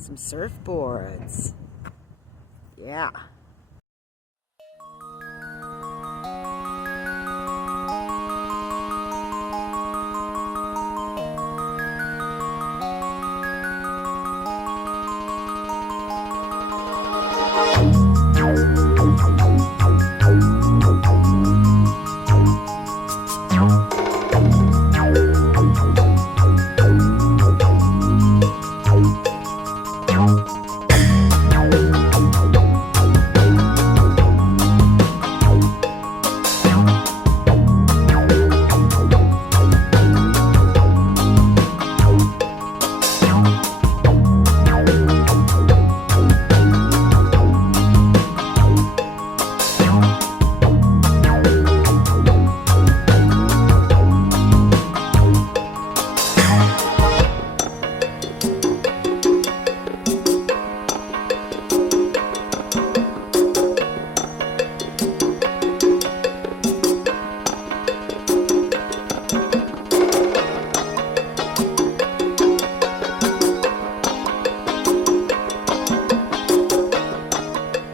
Some surfboards. Yeah.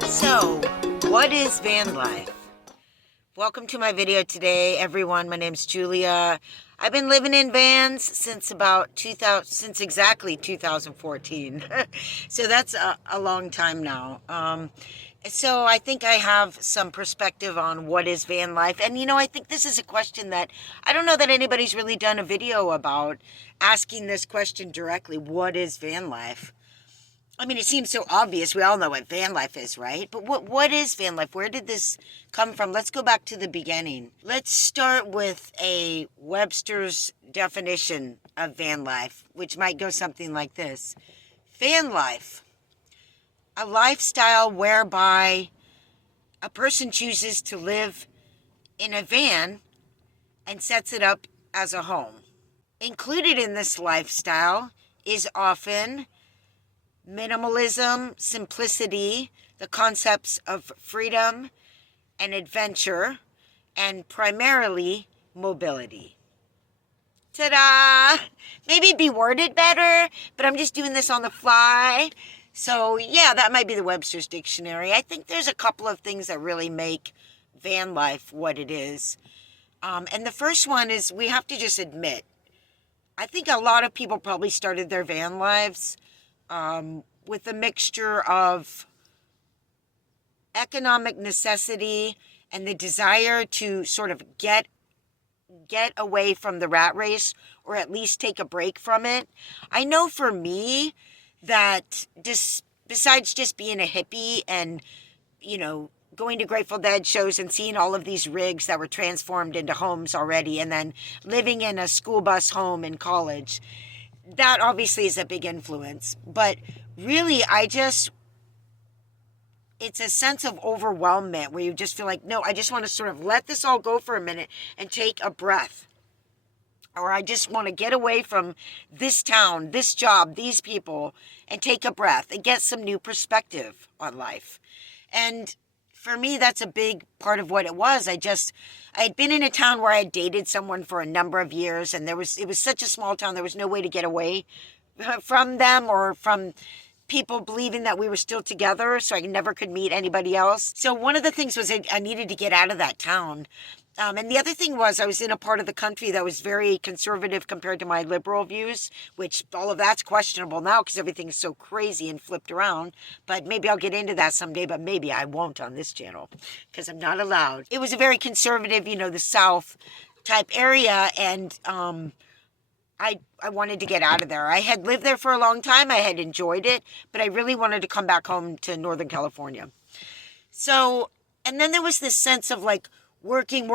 So, what is van life? Welcome to my video today, everyone. My name's Julia. I've been living in vans since exactly 2014. So that's a long time now. So I think I have some perspective on what is van life. And I think this is a question that I don't know that anybody's really done a video about asking this question directly. What is van life? I mean, it seems so obvious. We all know what van life is, right? But what is van life? Where did this come from? Let's go back to the beginning. Let's start with a Webster's definition of van life, which might go something like this. Van life, a lifestyle whereby a person chooses to live in a van and sets it up as a home. Included in this lifestyle is often minimalism, simplicity, the concepts of freedom and adventure, and primarily mobility. Ta-da! Maybe it'd be worded better, but I'm just doing this on the fly. So yeah, that might be the Webster's Dictionary. I think there's a couple of things that really make van life what it is. And the first one is we have to just admit, I think a lot of people probably started their van lives with a mixture of economic necessity and the desire to sort of get away from the rat race, or at least take a break from it. I know for me that besides just being a hippie and, going to Grateful Dead shows and seeing all of these rigs that were transformed into homes already, and then living in a school bus home in college, that obviously is a big influence. But really, it's a sense of overwhelmment where you just feel like, no, I just want to sort of let this all go for a minute and take a breath. Or I just want to get away from this town, this job, these people, and take a breath and get some new perspective on life. And for me, that's a big part of what it was. I had been in a town where I had dated someone for a number of years, and it was such a small town, there was no way to get away from them or from people believing that we were still together, so I never could meet anybody else. So one of the things was I needed to get out of that town. And the other thing was I was in a part of the country that was very conservative compared to my liberal views, which all of that's questionable now because everything is so crazy and flipped around. But maybe I'll get into that someday, but maybe I won't on this channel because I'm not allowed. It was a very conservative, the South type area, and I wanted to get out of there. I had lived there for a long time. I had enjoyed it, but I really wanted to come back home to Northern California. So, and then there was this sense of like, working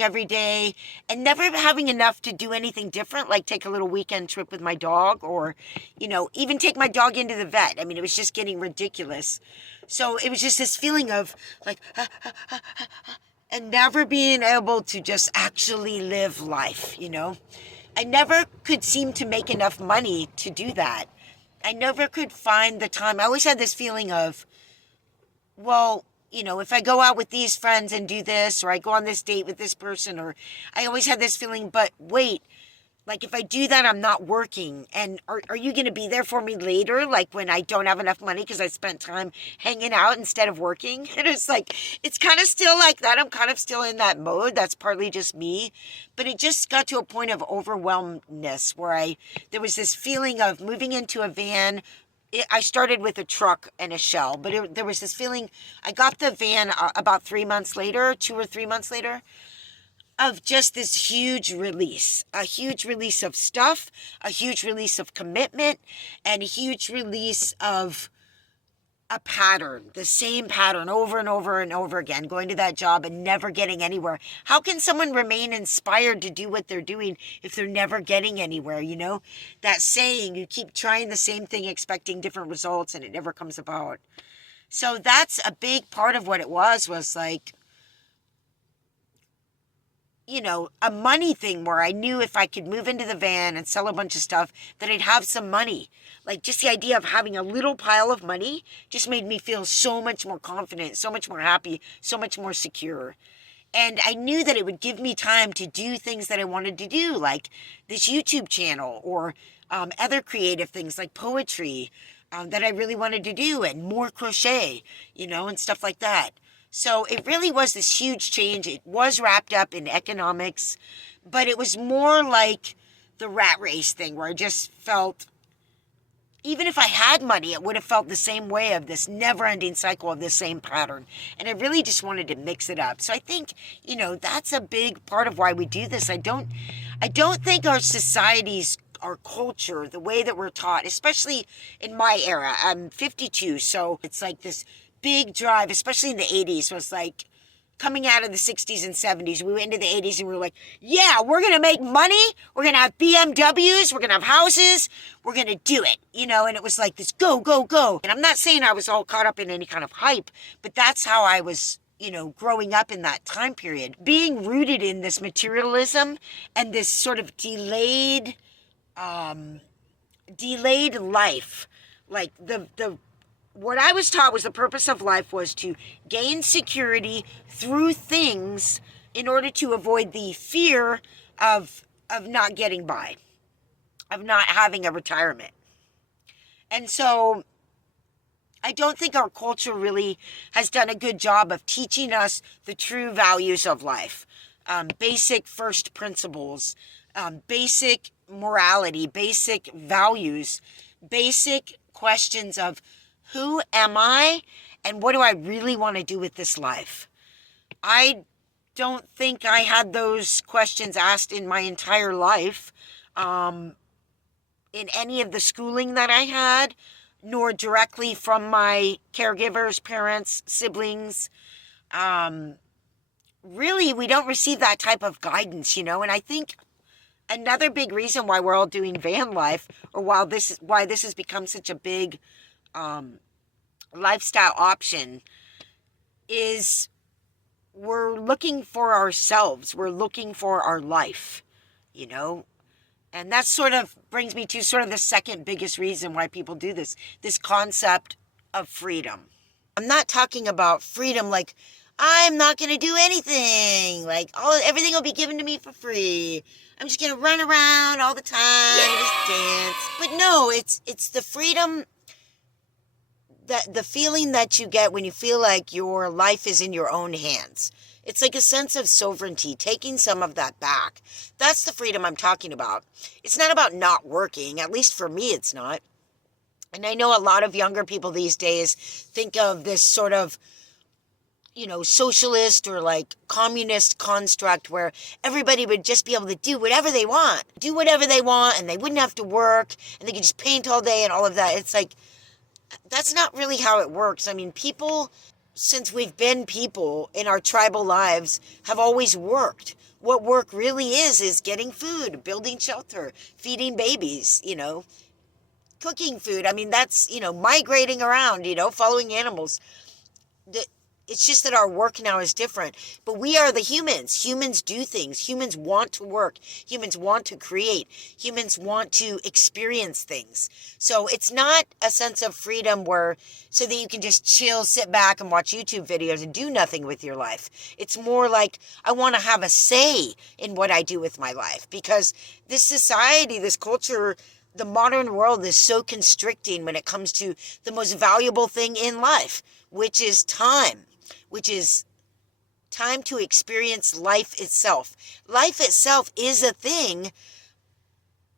every day and never having enough to do anything different, like take a little weekend trip with my dog or, even take my dog into the vet. I mean, it was just getting ridiculous. So it was just this feeling of like, and never being able to just actually live life, I never could seem to make enough money to do that. I never could find the time. I always had this feeling of, well, if I go out with these friends and do this, or I go on this date with this person, or I always had this feeling, but wait, Like, if I do that, I'm not working. And are you going to be there for me later? Like, when I don't have enough money because I spent time hanging out instead of working? And it's like, it's kind of still like that. I'm kind of still in that mode. That's partly just me. But it just got to a point of overwhelmedness where there was this feeling of moving into a van. I started with a truck and a shell, but there was this feeling. I got the van about 3 months later, 2 or 3 months later, of just this huge release, a huge release of stuff, a huge release of commitment, and a huge release of a pattern, the same pattern over and over and over again, going to that job and never getting anywhere. How can someone remain inspired to do what they're doing if they're never getting anywhere? You know, that saying, you keep trying the same thing, expecting different results, and it never comes about. So that's a big part of what it was like, you know, a money thing where I knew if I could move into the van and sell a bunch of stuff, that I'd have some money. Like, just the idea of having a little pile of money just made me feel so much more confident, so much more happy, so much more secure. And I knew that it would give me time to do things that I wanted to do, like this YouTube channel, or other creative things like poetry that I really wanted to do, and more crochet, you know, and stuff like that. So it really was this huge change. It was wrapped up in economics, but it was more like the rat race thing, where I just felt, even if I had money, it would have felt the same way, of this never-ending cycle of the same pattern. And I really just wanted to mix it up. So I think, you know, that's a big part of why we do this. I don't think our society's, our culture, the way that we're taught, especially in my era, I'm 52, so it's like this big drive, especially in the 80s, was like coming out of the 60s and 70s. We went into the 80s and we were like, yeah, we're going to make money. We're going to have BMWs. We're going to have houses. We're going to do it, you know, and it was like this go, go, go. And I'm not saying I was all caught up in any kind of hype, but that's how I was, you know, growing up in that time period, being rooted in this materialism and this sort of delayed life. Like what I was taught was the purpose of life was to gain security through things in order to avoid the fear of not getting by, of not having a retirement. And so I don't think our culture really has done a good job of teaching us the true values of life. Basic first principles, basic morality, basic values, basic questions of, who am I and what do I really want to do with this life? I don't think I had those questions asked in my entire life, in any of the schooling that I had, nor directly from my caregivers, parents, siblings. Really, we don't receive that type of guidance, you know, and I think another big reason why we're all doing van life, or why this has become such a big lifestyle option, is we're looking for ourselves. We're looking for our life, you know, and that sort of brings me to sort of the second biggest reason why people do this concept of freedom. I'm not talking about freedom like, I'm not going to do anything, like everything will be given to me for free. I'm just going to run around all the time and just dance. But no, it's the freedom, that the feeling that you get when you feel like your life is in your own hands. It's like a sense of sovereignty, taking some of that back. That's the freedom I'm talking about. It's not about not working, at least for me it's not. And I know a lot of younger people these days think of this sort of, you know, socialist or like communist construct where everybody would just be able to do whatever they want, and they wouldn't have to work, and they could just paint all day and all of that. It's like, that's not really how it works. I mean, people, since we've been people in our tribal lives, have always worked. What work really is getting food, building shelter, feeding babies, you know, cooking food. I mean, that's, you know, migrating around, you know, following animals. It's just that our work now is different. But we are the humans. Humans do things. Humans want to work. Humans want to create. Humans want to experience things. So it's not a sense of freedom where so that you can just chill, sit back and watch YouTube videos and do nothing with your life. It's more like I want to have a say in what I do with my life, because this society, this culture, the modern world is so constricting when it comes to the most valuable thing in life, which is time. Which is time to experience life itself. Life itself is a thing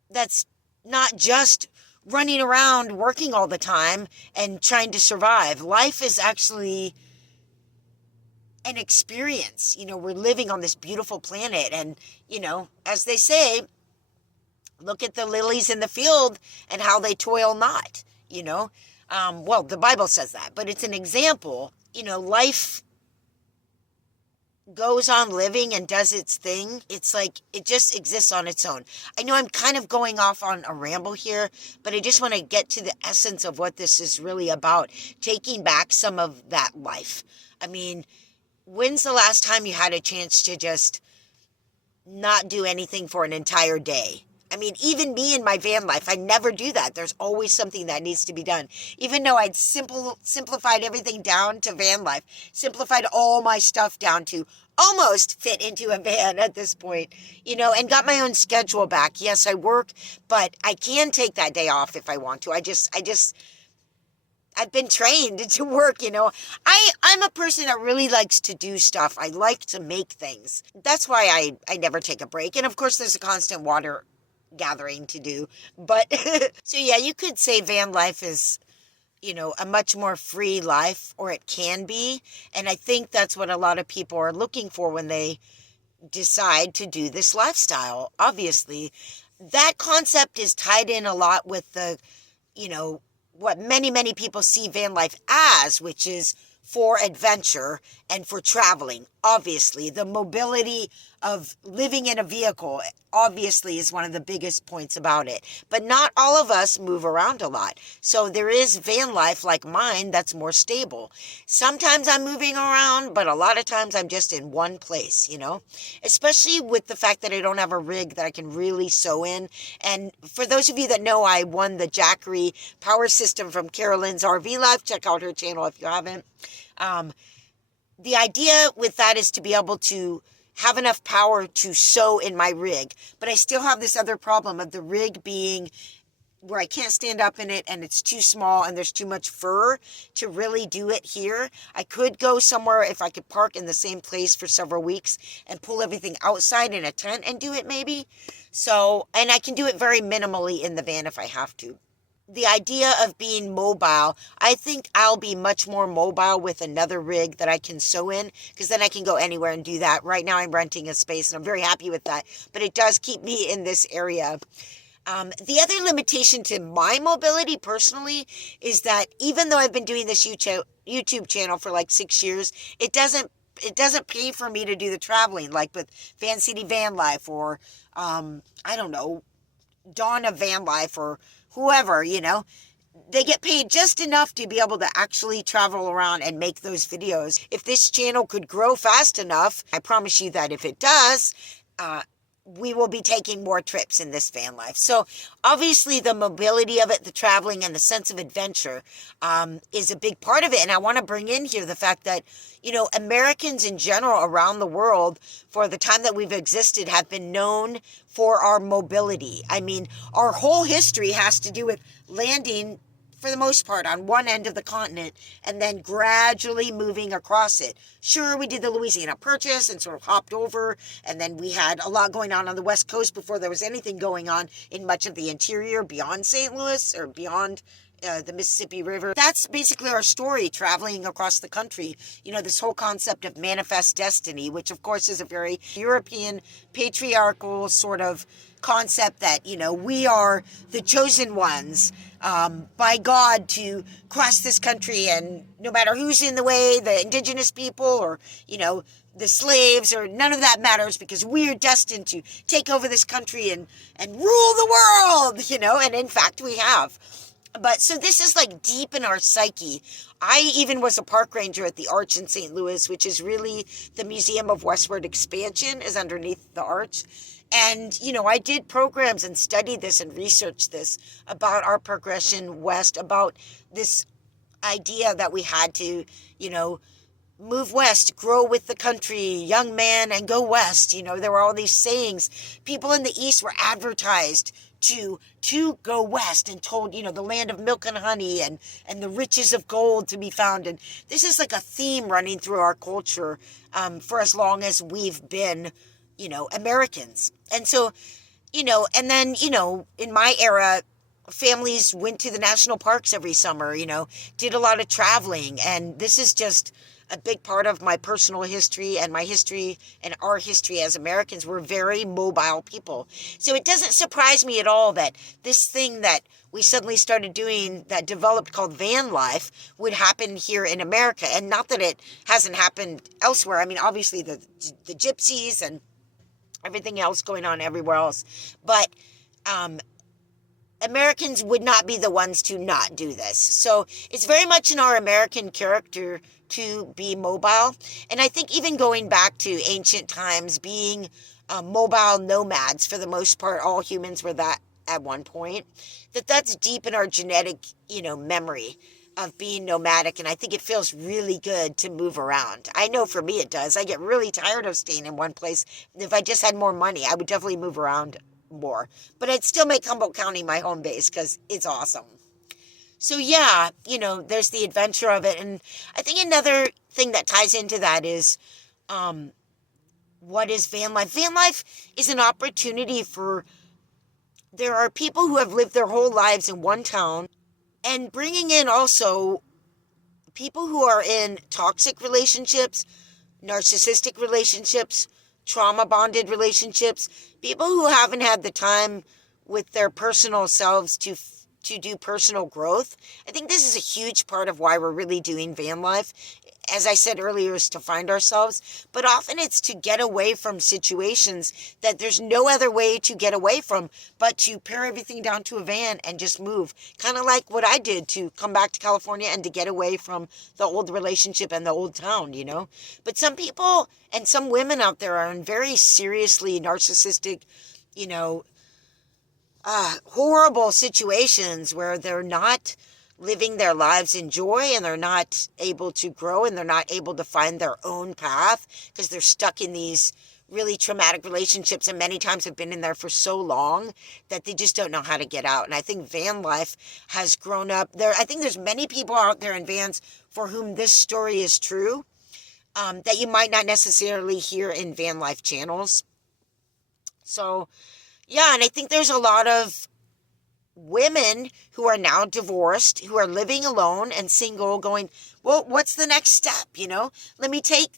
that's not just running around working all the time and trying to survive. Life is actually an experience. We're living on this beautiful planet, and, as they say, look at the lilies in the field and how they toil not, well, the Bible says that, but it's an example. Life goes on living and does its thing. It's like it just exists on its own. I know I'm kind of going off on a ramble here, but I just want to get to the essence of what this is really about, taking back some of that life. I mean, when's the last time you had a chance to just not do anything for an entire day? I mean, even me in my van life, I never do that. There's always something that needs to be done. Even though I'd simplified everything down to van life, simplified all my stuff down to almost fit into a van at this point, and got my own schedule back. Yes, I work, but I can take that day off if I want to. I've been trained to work, I'm a person that really likes to do stuff. I like to make things. That's why I never take a break. And of course, there's a constant water gathering to do. But so yeah, you could say van life is, a much more free life, or it can be. And I think that's what a lot of people are looking for when they decide to do this lifestyle. Obviously, that concept is tied in a lot with the, what many, many people see van life as, which is for adventure and for traveling. Obviously, the mobility of living in a vehicle obviously is one of the biggest points about it. But not all of us move around a lot. So there is van life like mine that's more stable. Sometimes I'm moving around, but a lot of times I'm just in one place, especially with the fact that I don't have a rig that I can really sew in. And for those of you that know, I won the Jackery power system from Carolyn's RV Life. Check out her channel if you haven't. The idea with that is to be able to have enough power to sew in my rig, but I still have this other problem of the rig being where I can't stand up in it and it's too small and there's too much fur to really do it here. I could go somewhere if I could park in the same place for several weeks and pull everything outside in a tent and do it maybe. So, and I can do it very minimally in the van if I have to. The idea of being mobile, I think I'll be much more mobile with another rig that I can sew in, because then I can go anywhere and do that. Right now I'm renting a space and I'm very happy with that, but it does keep me in this area. The other limitation to my mobility personally is that even though I've been doing this YouTube channel for like 6 years, it doesn't pay for me to do the traveling, like with Van City Van Life or, I don't know, Dawn of Van Life or whoever, they get paid just enough to be able to actually travel around and make those videos. If this channel could grow fast enough, I promise you that if it does, we will be taking more trips in this van life. So obviously the mobility of it, the traveling and the sense of adventure is a big part of it. And I want to bring in here the fact that, Americans in general around the world for the time that we've existed have been known for our mobility. I mean, our whole history has to do with landing for the most part on one end of the continent and then gradually moving across it. Sure, we did the Louisiana Purchase and sort of hopped over, and then we had a lot going on the West Coast before there was anything going on in much of the interior beyond St. Louis or beyond the Mississippi River. That's basically our story, traveling across the country. This whole concept of manifest destiny, which of course is a very European patriarchal sort of concept that, we are the chosen ones by God to cross this country, and no matter who's in the way, the indigenous people or, the slaves, or none of that matters, because we are destined to take over this country and rule the world, and in fact we have. But so this is like deep in our psyche. I even was a park ranger at the Arch in St. Louis, which is really the Museum of Westward Expansion is underneath the Arch. And, I did programs and studied this and researched this about our progression west, about this idea that we had to, move west, grow with the country, young man, and go west. There were all these sayings. People in the East were advertised to go west and told, the land of milk and honey and the riches of gold to be found. And this is like a theme running through our culture for as long as we've been, Americans. And so, and then, in my era, families went to the national parks every summer, did a lot of traveling. And this is just a big part of my personal history and my history and our history as Americans. We're very mobile people. So it doesn't surprise me at all that this thing that we suddenly started doing that developed called van life would happen here in America. And not that it hasn't happened elsewhere. I mean, obviously the gypsies and everything else going on everywhere else. But Americans would not be the ones to not do this. So it's very much in our American character to be mobile. And I think even going back to ancient times, being mobile nomads, for the most part, all humans were that at one point, that's deep in our genetic, memory of being nomadic. And I think it feels really good to move around. I know for me it does. I get really tired of staying in one place. If I just had more money, I would definitely move around more. But I'd still make Humboldt County my home base because it's awesome. So yeah, there's the adventure of it. And I think another thing that ties into that is what is van life? Van life is an opportunity there are people who have lived their whole lives in one town, and bringing in also people who are in toxic relationships, narcissistic relationships, trauma bonded relationships, people who haven't had the time with their personal selves to do personal growth. I think this is a huge part of why we're really doing van life. As I said earlier, is to find ourselves, but often it's to get away from situations that there's no other way to get away from but to pare everything down to a van and just move. Kind of like what I did to come back to California and to get away from the old relationship and the old town, But some people and some women out there are in very seriously narcissistic, horrible situations where they're not living their lives in joy and they're not able to grow and they're not able to find their own path because they're stuck in these really traumatic relationships and many times have been in there for so long that they just don't know how to get out. And I think van life has grown up there. I think there's many people out there in vans for whom this story is true, that you might not necessarily hear in van life channels. So yeah, and I think there's a lot of women who are now divorced, who are living alone and single, going, well, what's the next step? Let me take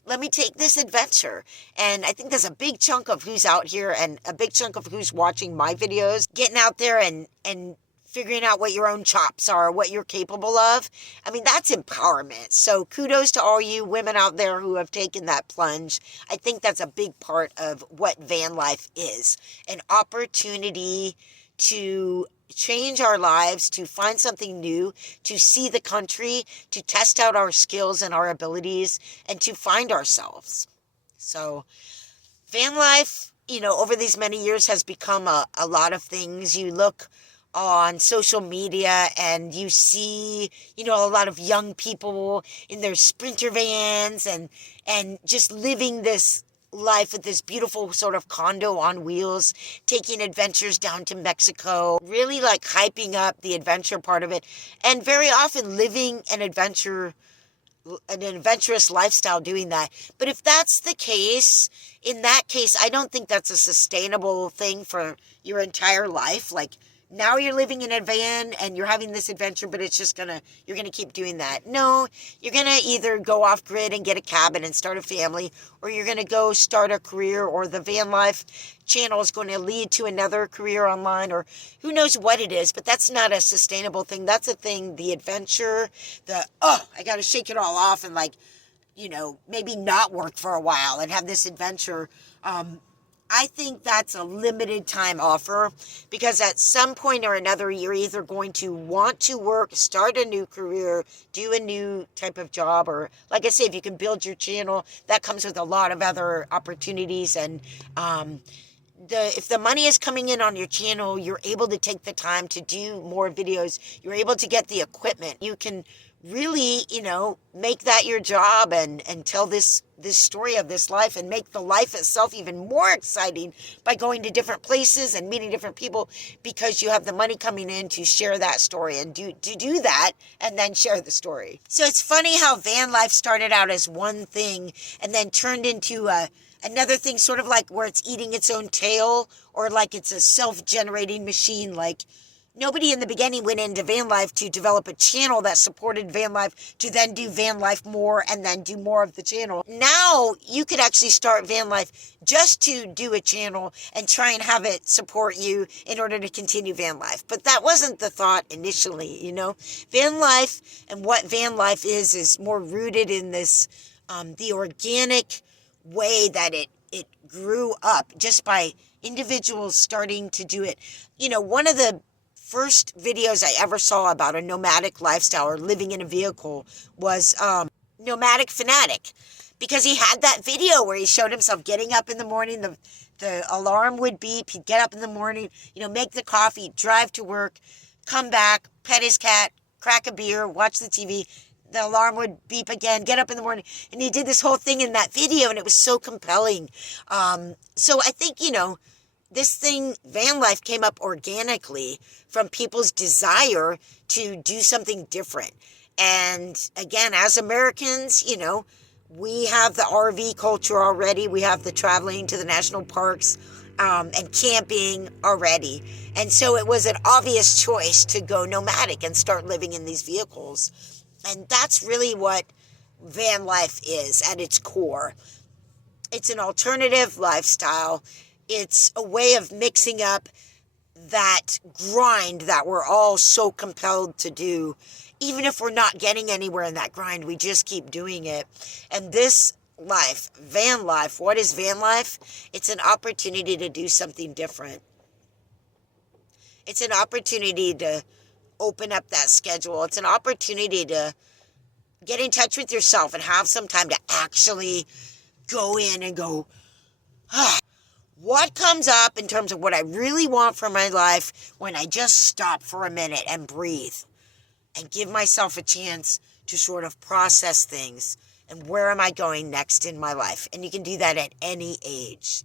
this adventure. And I think there's a big chunk of who's out here and a big chunk of who's watching my videos, getting out there and figuring out what your own chops are, what you're capable of. I mean, that's empowerment. So kudos to all you women out there who have taken that plunge. I think that's a big part of what van life is, an opportunity to change our lives, to find something new, to see the country, to test out our skills and our abilities, and to find ourselves. So van life, over these many years has become a lot of things. You look on social media and you see, a lot of young people in their Sprinter vans and just living this life with this beautiful sort of condo on wheels, taking adventures down to Mexico, really like hyping up the adventure part of it, and very often living an adventurous lifestyle doing that. But if that's the case, in that case, I don't think that's a sustainable thing for your entire life. Like, now you're living in a van and you're having this adventure, but you're gonna keep doing that. No, you're gonna either go off grid and get a cabin and start a family, or you're gonna go start a career, or the van life channel is going to lead to another career online, or who knows what it is, but that's not a sustainable thing. That's a thing, the adventure, I gotta shake it all off and maybe not work for a while and have this adventure. I think that's a limited time offer, because at some point or another, you're either going to want to work, start a new career, do a new type of job, or like I say, if you can build your channel, that comes with a lot of other opportunities. And if the money is coming in on your channel, you're able to take the time to do more videos. You're able to get the equipment. You can really, make that your job and tell this story of this life, and make the life itself even more exciting by going to different places and meeting different people, because you have the money coming in to share that story and do that and then share the story. So it's funny how van life started out as one thing and then turned into another thing, sort of like where it's eating its own tail, or like it's a self-generating machine. Like, nobody in the beginning went into van life to develop a channel that supported van life to then do van life more and then do more of the channel. Now you could actually start van life just to do a channel and try and have it support you in order to continue van life. But that wasn't the thought initially, Van life, and what van life is more rooted in this, the organic way that it grew up just by individuals starting to do it. One of the first videos I ever saw about a nomadic lifestyle or living in a vehicle was Nomadic Fanatic, because he had that video where he showed himself getting up in the morning. The alarm would beep. He'd get up in the morning, make the coffee, drive to work, come back, pet his cat, crack a beer, watch the TV. The alarm would beep again, get up in the morning. And he did this whole thing in that video, and it was so compelling. So I think, this thing, van life, came up organically from people's desire to do something different. And again, as Americans, we have the RV culture already. We have the traveling to the national parks and camping already. And so it was an obvious choice to go nomadic and start living in these vehicles. And that's really what van life is at its core. It's an alternative lifestyle. It's a way of mixing up that grind that we're all so compelled to do. Even if we're not getting anywhere in that grind, we just keep doing it. And this life, van life, what is van life? It's an opportunity to do something different. It's an opportunity to open up that schedule. It's an opportunity to get in touch with yourself and have some time to actually go in and go, what comes up in terms of what I really want for my life when I just stop for a minute and breathe and give myself a chance to sort of process things, and where am I going next in my life? And you can do that at any age.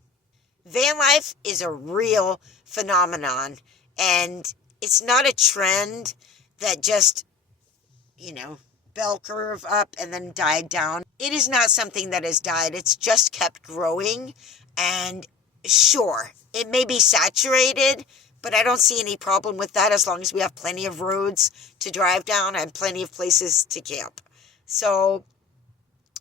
Van life is a real phenomenon, and it's not a trend that just, bell curve up and then died down. It is not something that has died. It's just kept growing. And sure, it may be saturated, but I don't see any problem with that as long as we have plenty of roads to drive down and plenty of places to camp. So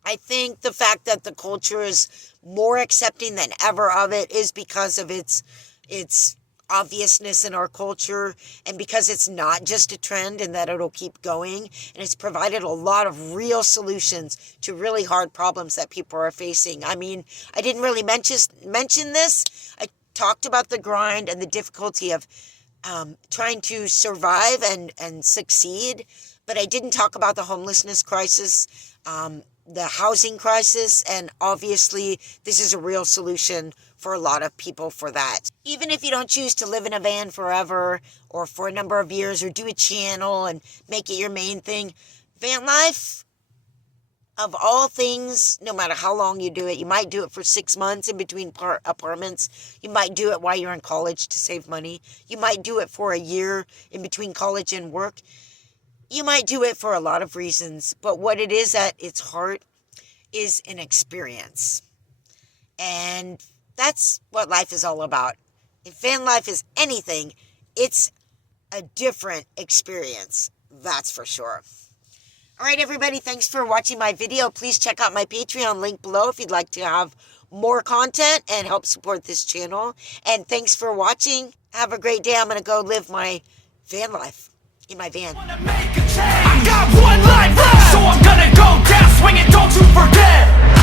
I think the fact that the culture is more accepting than ever of it is because of its obviousness in our culture, and because it's not just a trend and that it'll keep going, and it's provided a lot of real solutions to really hard problems that people are facing. I mean, I didn't really mention this. I talked about the grind and the difficulty of trying to survive and succeed, but I didn't talk about the homelessness crisis, the housing crisis, and obviously this is a real solution for a lot of people for that. Even if you don't choose to live in a van forever or for a number of years, or do a channel and make it your main thing, van life, of all things, no matter how long you do it, you might do it for 6 months in between apartments. You might do it while you're in college to save money. You might do it for a year in between college and work. You might do it for a lot of reasons, but what it is at its heart is an experience. And that's what life is all about. If van life is anything, it's a different experience. That's for sure. All right, everybody, thanks for watching my video. Please check out my Patreon link below if you'd like to have more content and help support this channel. And thanks for watching. Have a great day. I'm going to go live my van life in my van. I got one life left, so I'm gonna go down swinging, don't you forget.